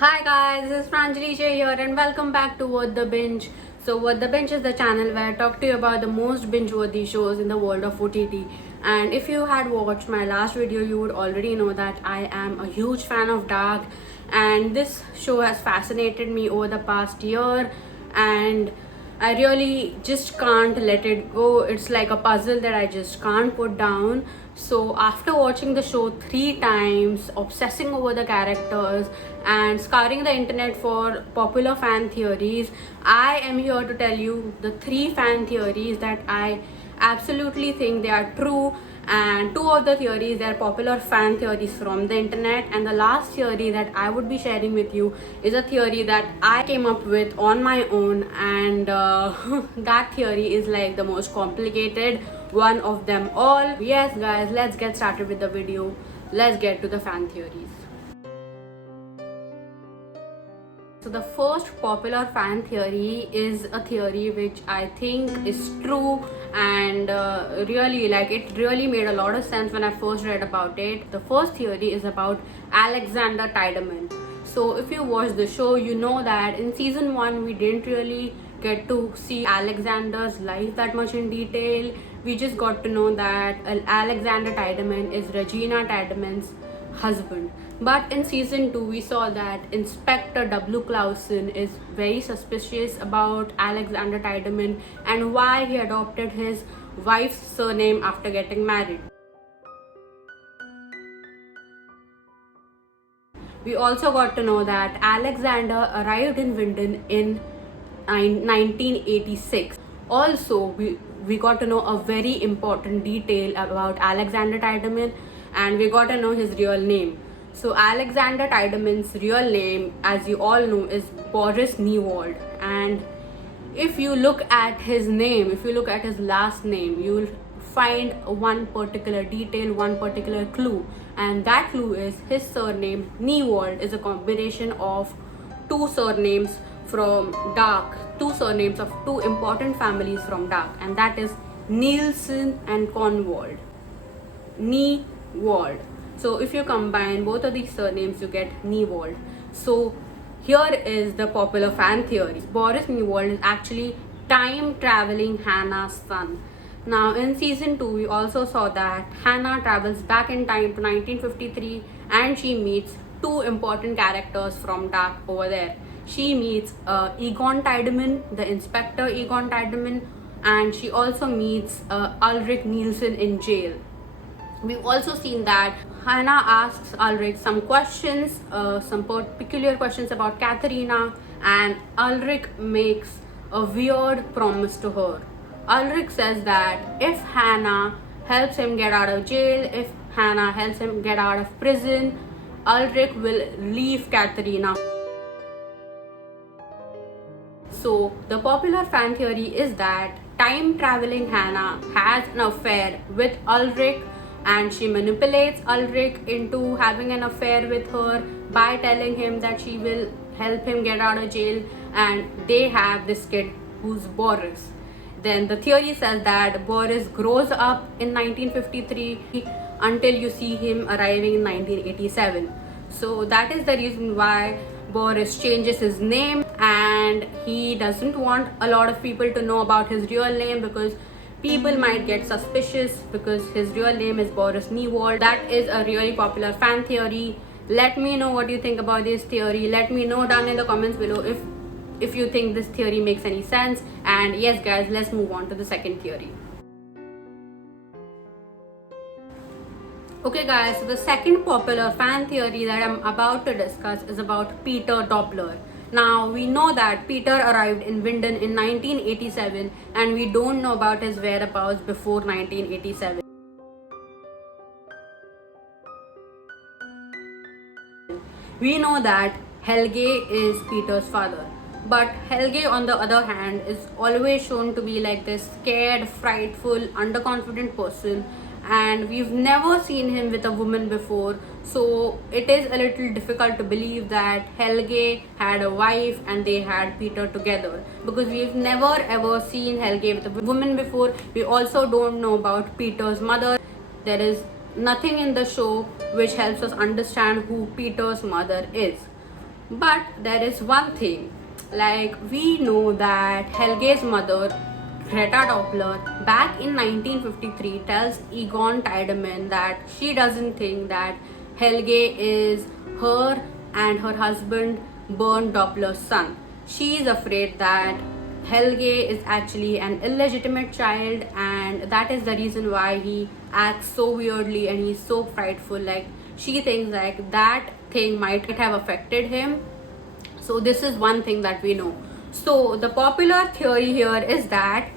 Hi guys, this is Pranjali Jay here and welcome back to What the Binge. So What the Binge is the channel where I talk to you about the most binge-worthy shows in the world of OTT. And if you had watched my last video, you would already know that I am a huge fan of Dark, and this show has fascinated me over the past year, and I really just can't let it go. It's like a puzzle that I just can't put down. So, after watching the show 3 times, obsessing over the characters, and scouring the internet for popular fan theories, I am here to tell you the 3 fan theories that I absolutely think they are true, and 2 of the theories, they are popular fan theories from the internet, and the last theory that I would be sharing with you is a theory that I came up with on my own, and that theory is like the most complicated one of them all. Yes guys, let's get started with the video. Let's get to the fan theories. So the first popular fan theory is a theory which I think is true, and really, like, it really made a lot of sense when I first read about it. The first theory is about Alexander Tiedemann. So if you watch the show, you know that in season 1 we didn't really get to see Alexander's life that much in detail. We just got to know that Alexander Tiedemann is Regina Tiedemann's husband. But in season 2, we saw that Inspector W. Clausen is very suspicious about Alexander Tiedemann and why he adopted his wife's surname after getting married. We also got to know that Alexander arrived in Winden in 1986. Also, we got to know a very important detail about Alexander Tiedemann, and we got to know his real name. So Alexander Tiedemann's real name, as you all know, is Boris Newald. And if you look at his name, if you look at his last name, you will find one particular detail, one particular clue. And that clue is his surname, Newald, is a combination of 2 surnames from Dark, 2 surnames of 2 important families from Dark, and that is Nielsen and Conwald. Newald. So if you combine both of these surnames, you get Newald. So here is the popular fan theory. Boris Newald is actually time-traveling Hannah's son. Now in season 2, we also saw that Hannah travels back in time to 1953, and she meets 2 important characters from Dark over there. She meets Egon Tiedemann, the Inspector Egon Tiedemann, and she also meets Ulrich Nielsen in jail. We've also seen that Hannah asks Ulrich some questions, some peculiar questions about Katharina, and Ulrich makes a weird promise to her. Ulrich says that if Hannah helps him get out of jail, if Hannah helps him get out of prison, Ulrich will leave Katharina. So the popular fan theory is that time-traveling Hannah has an affair with Ulrich, and she manipulates Ulrich into having an affair with her by telling him that she will help him get out of jail, and they have this kid who's Boris. Then the theory says that Boris grows up in 1953 until you see him arriving in 1987. So that is the reason why Boris changes his name, and he doesn't want a lot of people to know about his real name because people might get suspicious because his real name is Boris Newald. That is a really popular fan theory. Let me know what you think about this theory. Let me know down in the comments below if you think this theory makes any sense. And yes guys, let's move on to the second theory. Okay guys, so the second popular fan theory that I'm about to discuss is about Peter Doppler. Now we know that Peter arrived in Winden in 1987, and we don't know about his whereabouts before 1987. We know that Helge is Peter's father, but Helge on the other hand is always shown to be like this scared, frightful, underconfident person, and we've never seen him with a woman before, so it is a little difficult to believe that Helge had a wife and they had Peter together, because we've never ever seen Helge with a woman before. We also don't know about Peter's mother. There is nothing in the show which helps us understand who Peter's mother is. But there is one thing, like we know that Helge's mother, Greta Doppler, back in 1953 tells Egon Tiedemann that she doesn't think that Helge is her and her husband Bernd Doppler's son. She is afraid that Helge is actually an illegitimate child, and that is the reason why he acts so weirdly and he's so frightful. Like, she thinks like that thing might have affected him. So this is one thing that we know. So the popular theory here is that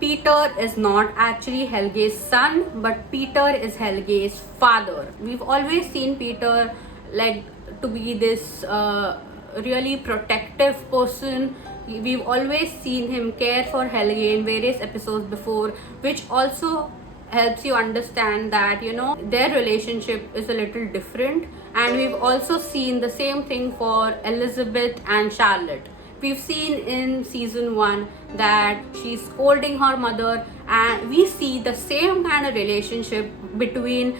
Peter is not actually Helge's son, but Peter is Helge's father. We've always seen Peter like to be this really protective person. We've always seen him care for Helge in various episodes before, which also helps you understand that their relationship is a little different. And we've also seen the same thing for Elizabeth and Charlotte. We've seen in season 1 that she's scolding her mother, and we see the same kind of relationship between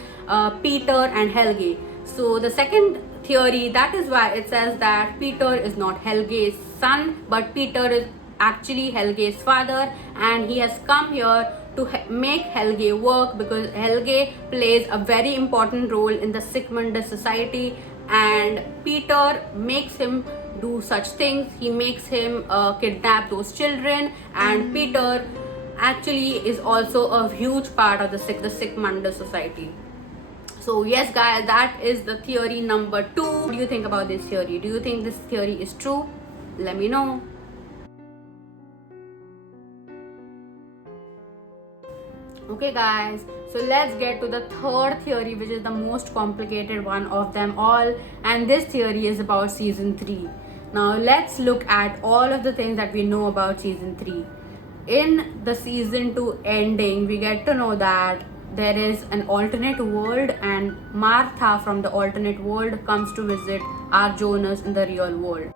Peter and Helge. So the second theory, that is why it says that Peter is not Helge's son, but Peter is actually Helge's father, and he has come here to make Helge work, because Helge plays a very important role in the Sigmunde society, and Peter makes him do such things. He makes him kidnap those children, and Peter actually is also a huge part of the Sigmunde society. So yes guys, that is the theory number 2. What do you think about this theory? Do you think this theory is true? Let me know. Okay guys, so let's get to the third theory, which is the most complicated one of them all, and this theory is about season 3. Now let's look at all of the things that we know about season 3. In the season 2 ending, we get to know that there is an alternate world, and Martha from the alternate world comes to visit our Jonas in the real world.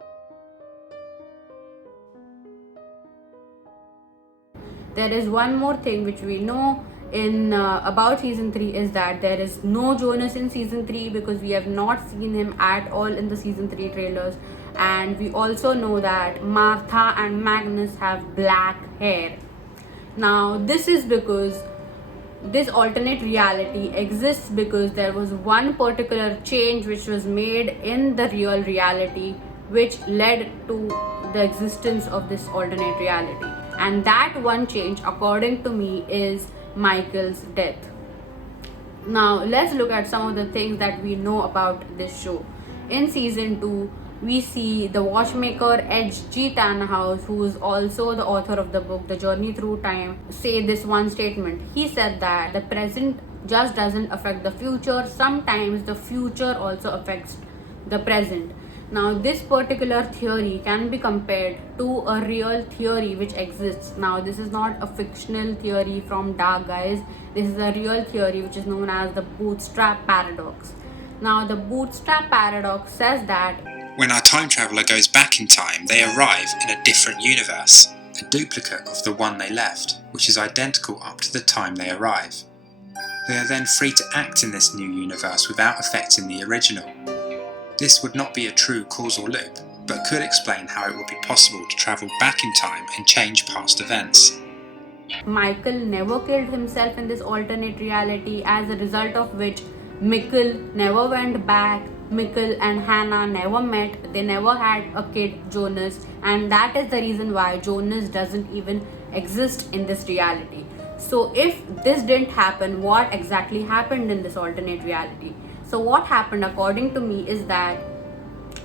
There is one more thing which we know in about season 3, is that there is no Jonas in season 3, because we have not seen him at all in the season 3 trailers. And we also know that Martha and Magnus have black hair. Now this is because this alternate reality exists because there was one particular change which was made in the real reality, which led to the existence of this alternate reality. And that one change, according to me, is Michael's death. Now let's look at some of the things that we know about this show. In season 2, we see the watchmaker H.G. Tannhaus, who is also the author of the book The Journey Through Time, say this one statement. He said that the present just doesn't affect the future. Sometimes the future also affects the present. Now this particular theory can be compared to a real theory which exists. Now this is not a fictional theory from Dark Guys. This is a real theory which is known as the bootstrap paradox. Now the bootstrap paradox says that when our time traveller goes back in time, they arrive in a different universe, a duplicate of the one they left, which is identical up to the time they arrive. They are then free to act in this new universe without affecting the original. This would not be a true causal loop, but could explain how it would be possible to travel back in time and change past events. Michael never killed himself in this alternate reality, as a result of which Mikkel never went back. Mikkel and Hannah never met. They never had a kid, Jonas, and that is the reason why Jonas doesn't even exist in this reality. So if this didn't happen, what exactly happened in this alternate reality? So what happened, according to me, is that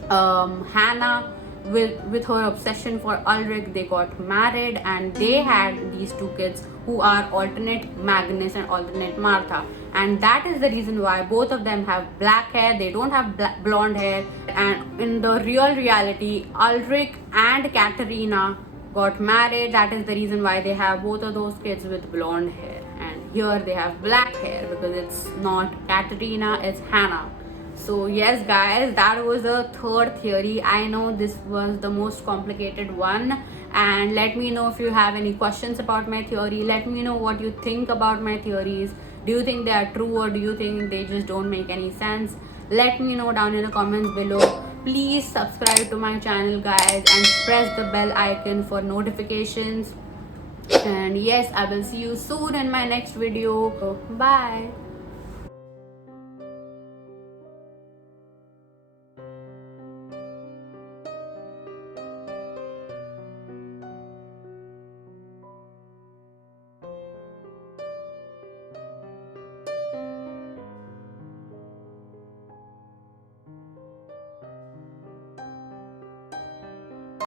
Hannah, with her obsession for Ulrich, they got married, and they had these 2 kids who are alternate Magnus and alternate Martha. And that is the reason why both of them have black hair. They don't have blonde hair. And in the real reality, Ulrich and Katerina got married. That is the reason why they have both of those kids with blonde hair. And here they have black hair because it's not Katerina, it's Hannah. So yes guys, that was the third theory. I know this was the most complicated one, and let me know if you have any questions about my theory. Let me know what you think about my theories. Do you think they are true, or do you think they just don't make any sense? Let me know down in the comments below. please subscribe to my channel, guys, and press the bell icon for notifications. And yes, I will see you soon in my next video. Bye.